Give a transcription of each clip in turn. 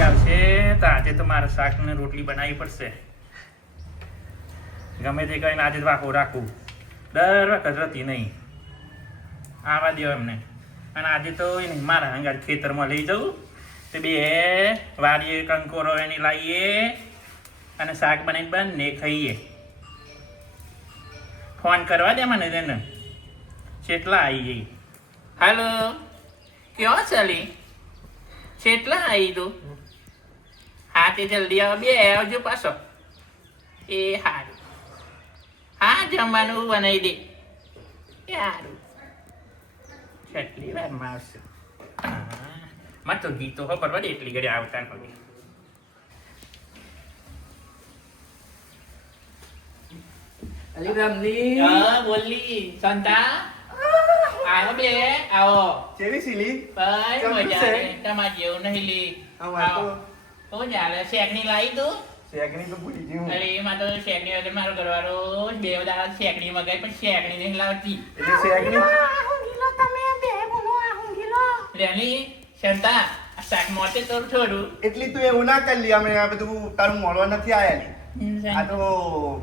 દિવાળી આવશે તો આજે તો મારે શાક ને રોટલી બનાવવી પડશે. ગમે તે કરીને આજે વાકો રાખું, દર વખત રહેતી નહીં. આવા દો એમને. અને આજે તો એને મારા હંગાત ખેતરમાં લઈ જવું તે બે વાડીએ કંકોરો એની લાવીએ અને શાક બનાવીને બંને ખાઈએ. ફોન કરવા દે મને તેને કેટલા આવી ગઈ. હાલો, ક્યાં ચાલી? કેટલા આવી તું? હા તે જલ્દી આવો, બે આવજો પાછો. એ સારું. હા જમવાનું બનાવી દે. એ સારું. કેટલી વારમાં આવશે? માં તો ગીતો ખબર પડે એટલી ઘડી આવતા નથી. અલી રામની બોલી સંતા આવો બે આવો. કેવી સીલી ભાઈ કેમ મજા છે? આવે તમારે જેવું નહીં લી. અમાર તો શું ચાલે? શેકણી લાવી તું? શેકણી તો ભૂલી ગઈ હું. અરે એમાં તો શેકણી વગર મારો ઘરવાળો બે દાડા શેકણી મગાઈ પણ શેકણી નહીં લાવતી. એટલે શેકણી રેની સંતા આ શાક મોટે તો થોડું. એટલી તું એવું ના કરી લી. અમે આ બધું તારું મળવા નથી આયા લી. આ તો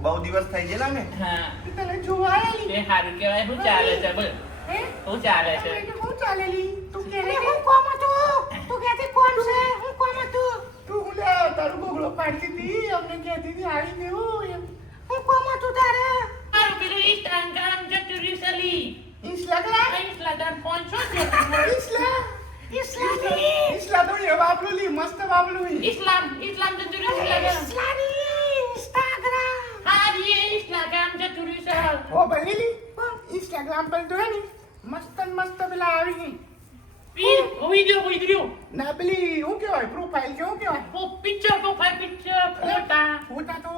બહુ દિવસ થઈ ગયેલા ને. હા તને જોવા આયા લી. એ સારું કહેવાય. શું ચાલે છે બોલ? શું ચાલે છે? હું ચાલે લી? તું કે તું હું લે તારું ગોગળો પાડતી હતી અમને કહેતી હતી આવી ગયું એમ. મારું પેલું ઇન્સ્ટાગ્રામ જતું રહ્યું સલી. ઇન્સ્ટાગ્રામ ઇન્સ્ટાગ્રામ ફોન છો છે? ઇસ્લા તો એ બાબલું લી મસ્ત બાબલું ઈ. ઇસ્લામ જતું રહ્યું હા રી ઇન્સ્ટાગ્રામ જતું રહ્યું છે. ઓ બનેલી ઇન્સ્ટાગ્રામ પર જો ને મસ્ત મસ્ત પેલા આવી ગઈ. વિડિયો ના પેલી હું કહેવાય પ્રોફાઇલ કેવું કહેવાય પિક્ચર ફોટા ફોટા તો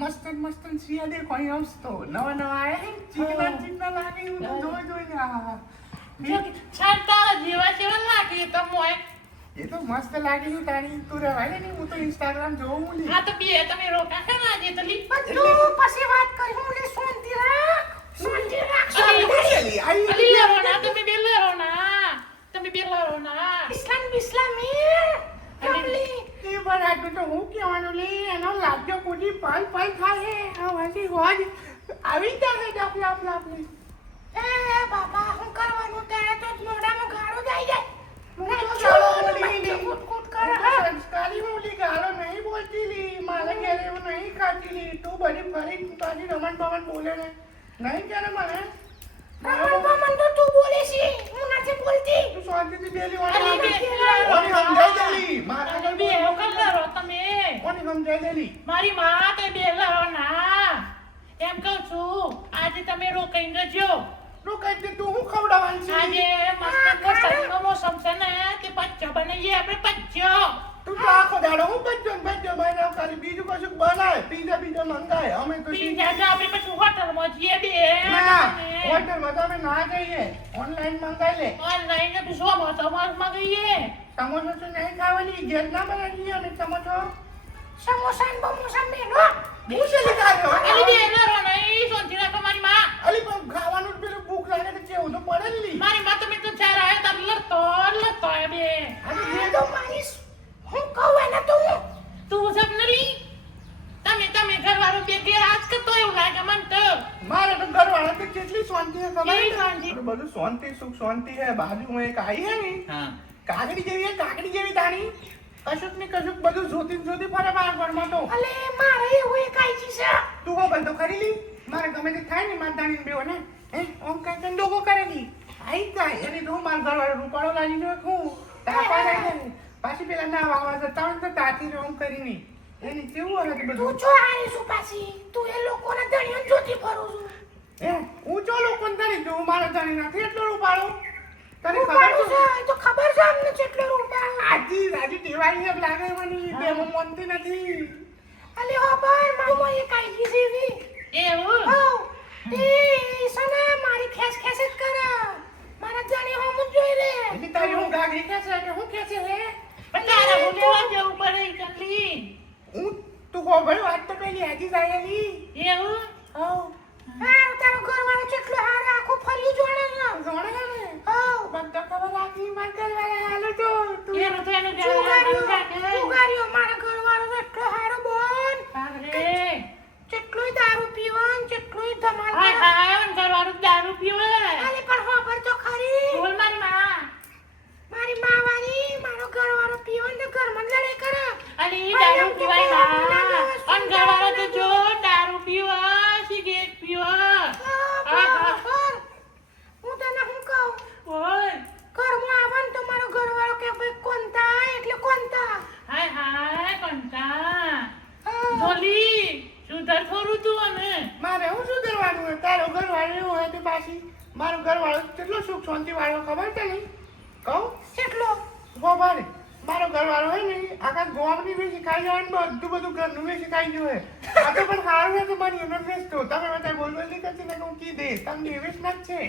મસ્ત મસ્ત સિયા દેખો અહીં તો નવા નવા આયા ચીકના ચીકના લાગે હું તો જોઈ આ છાતા જેવા જેવા લાગે તમોય. એ તો મસ્ત લાગે છે તારી તું રહેવાય ને હું તો ઇન્સ્ટાગ્રામ જોઉં હું લી. હા તો બે તમે રોકા છે ને આજે તો લી. અલી આઈ અલી લેરો ના તમે બે લેરો ના. એ બરાબર તો હું કહેવાનું લી એનો લાગ્યો કુડી પલ પલ થાય આ વાલી હોજ આવી જાય ડફલા ડફલી. સંસ્કારી હું લી ગાળો નહીં બોલતી લી મારા ઘરે એવું નહીં ખાતી લી તું બધી ફરી તારી રમણ બમણ બોલે ને નહીં ક્યારે મને તું શાંતિથી બેલી અલી બે કોની સમજાઈ દેલી મારા અલી બે કલરો તમે. કોની સમજાઈ દેલી મારી માં તે બે લેરો ના. એમ કહું છું આજે તમે રોકાઈને જજો. તું કઈ દે તું હું ખવડાવવાની છે આજે મસ્ત વરસાદનો મોસમ છે ને તે પચ્ચો બનાવીએ આપણે પચ્ચો. તું તો આખો દાડો હું બચ્ચો બનાવ ખાલી બીજું કશું બનાય પીઝા મંગાય અમે તો પીઝા જો આપણે પછી હોટલમાં જઈએ બે. ના હોટલમાં તો અમે ના જઈએ ઓનલાઈન મંગાઈ લે ઓનલાઈન ને પછી સમોસામાં મંગાવીએ. સમોસો તો નહીં ખાવાની ઘેર ના બનાવીએ અમે સમોસો હું છે લીધા અલી બે લેરો નહીં શાંતિ રાખો મારી માં. અલી પણ ખાવાનું જ પેલું ભૂખ લાગે તો કેવું તો પડે ને લી મારી માં તમે તો ચાર આવે તાર લડતો એ બે. તું સપનલી તમે ઘરવાળો બે ઘેર આજ કરતો એવું લાગે મન તો. મારે તો ઘરવાળા તો કેટલી શાંતિ છે ખબર કેવી છે? શાંતિ? બધું શાંતિ સુખ શાંતિ છે બાજુમાં એક આઈ હે ને હા કાકડી જેવી તાણી કશુંક ને કશુંક બધું જોતી ફરે મારા ઘરમાં તો તું હો બંધો કરી લી મારે ગમે તે થાય ને માર દાણી બેવો ને ઓમ કઈ ડોકો કરેલી આઈ જાય એની તો હું મારા ઘરવાળો રૂપાળો લાગી ગયો હું તાપા જાય ને પાછી પેલા ના વાવા જતા હોય ને તો તાતી રોમ કરીને એની કેવું હશે બધું હું ચો લોકોને ધણી જોઉં મારા ધણી નથી એટલો રૂપાળો તને ખબર છે આજી ટેવાઈ એમ લાગે મને બેમો મનતી નથી એવું એની તારી હું ગાગરી ખેંચે કે હું ખેંચે હે પણ તારા બોલેવા જવું પડે ચકલી. હું તું હો ભાઈ વાત તો પેલી આજી જાયેલી એવું હો જોણે ને બધા ખબર રાખી માર ઘરવાળા હાલો તો તું એનું તો એનું ધ્યાન રાખવું રાખે. પાછી મારો ઘરવાળો કેટલો સુખ શાંતિ વાળો ખબર છે નહીં કહું કેટલો ગોભારે મારો ઘરવાળો હોય ને આખા ગોમની વેચી ખાઈ જવાનું બધું ઘરનું વેચી ખાઈ જવું આ તો પણ સારું છે તો મારી એનો વેચતો તમે બધા બોલ નહીં કરતી ને હું કી દે તમને વેચ ના જ છે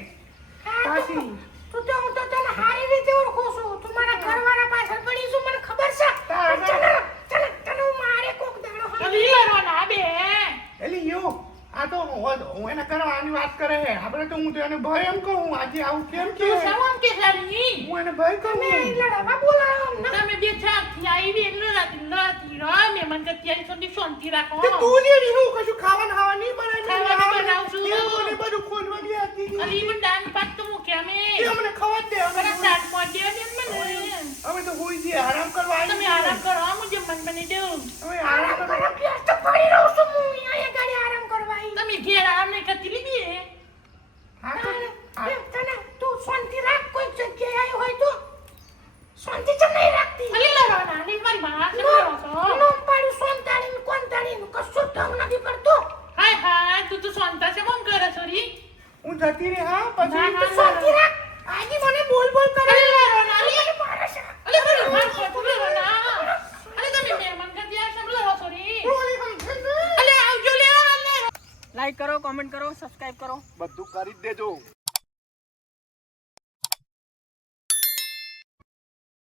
પાછી તું તો હું તો તને હારી રીતે ઓળખું છું તું મારા ઘરવાળા પાછળ પડી છું મને ખબર છે તારે ચલ તને હું મારે કોક દાડો અલી લડવાના બે એલી યો આ તો હું એના કરવાની વાત કરે છે આપણે તો હું તો એને ભય એમ કહું આજે આવું કેમ કે તું સવામ કે સારી હું એને ભય કહું તમે લડાવા બોલાવો અમને તમે બે ચાર થી આવી એટલે રાતી રો મે મન કે ત્યાં સુધી શાંતિ રાખો તે તું જે રીનું કશું ખાવાનું ખાવા નહીં બનાવી ખાવાનું બનાવશું. મને બધું ખોલવા દે હતી અલી પણ દાન પાત તો મૂક્યા મે તે અમને ખવા દે મને અમે સાત મોજે ને મને અમે તો હોઈ જઈએ આરામ કરવા આવી તમે આરામ કરો મુજે મન બની દઉં અમે આરામ આરામ કરવા કરો કે તો પડી રહું છું હું અહીંયા ગાડી આરામ કરવા આવી તમે ઘેર આરામ નહીં કરતી લીધી હા તો તને તું શાંતિ રાખ કોઈ જગ્યાએ આવ્યો હોય તો શાંતિ જ નહીં રાખતી અલી લડવાના અલી મારી માં શું કરો છો નોમ પાડ્યું સોનતાળીને કોનતાળીને કશું ઢંગ નથી પડતો હાય હાય તું તો શાંતા છે કોમ કરે છોરી હું જતી રહી હા ના, પછી ના, શાંતિ રાખ આજે મને બોલ બોલ કરે અલી લડવાના અલી મારે છે અલી મારી માં શું લડવાના અલી તમે મહેમાન કરતી આ શું લડો છોરી અલી આવજો લે લાઈક કરો કોમેન્ટ કરો સબસ્ક્રાઇબ કરો બધું કરી જ દેજો